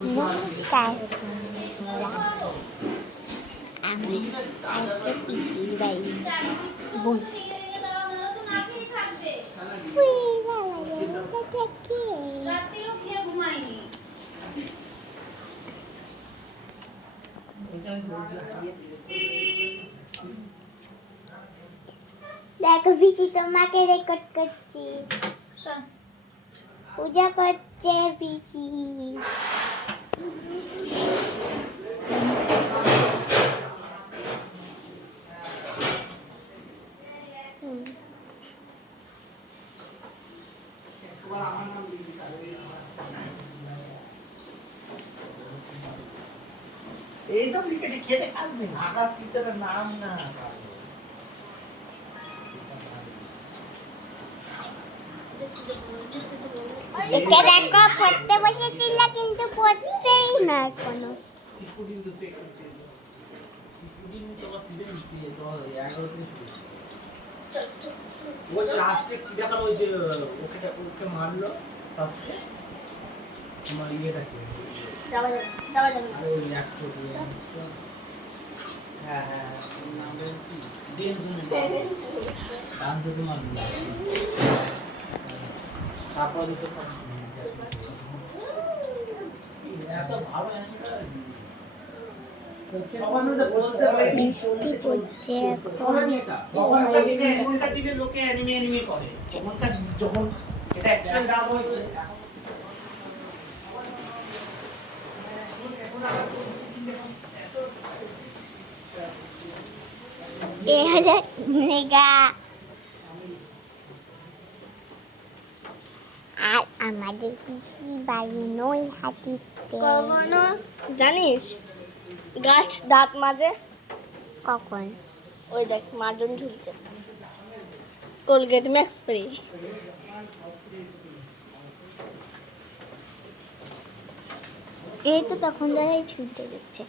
নমস্কার বন্ধুরা, আমি আজকে পিসির বাড়ি বোন দেখো পিসি তোমাকে রেকর্ড করছি, পূজা করছে পিসি। এইসব দিকে খেতে খাবে আকাশ ভিতরে নাম না একে দেখো পড়তে বসেছিল কিন্তু পড়তেই না এখনো। লাস্টে কি দেখালো ওই যে ওকে মারলো সাসকে তোমার ইয়েটাকে যাওয়া যাবে না। ওই অ্যাক্টর হ্যাঁ হ্যাঁ ডান্স তো মারলো তারপরে তো এত ভালো বৃষ্টি পড়ছে এখনকার দিনে লোকে অ্যানিমে করে এখনকার যখন এটা একটা ডাব হয়েছে মেগা। আর আমাদের পিসির বাড়ি নই হাতিতে। কখনো জানিস গাছ দাঁত মাজে? কখন? ওই দেখ মাজন ঝুলছে, কোলগেট ম্যাক্স ফ্রি। এই তো তখন দাদাই ছুটে যাচ্ছে।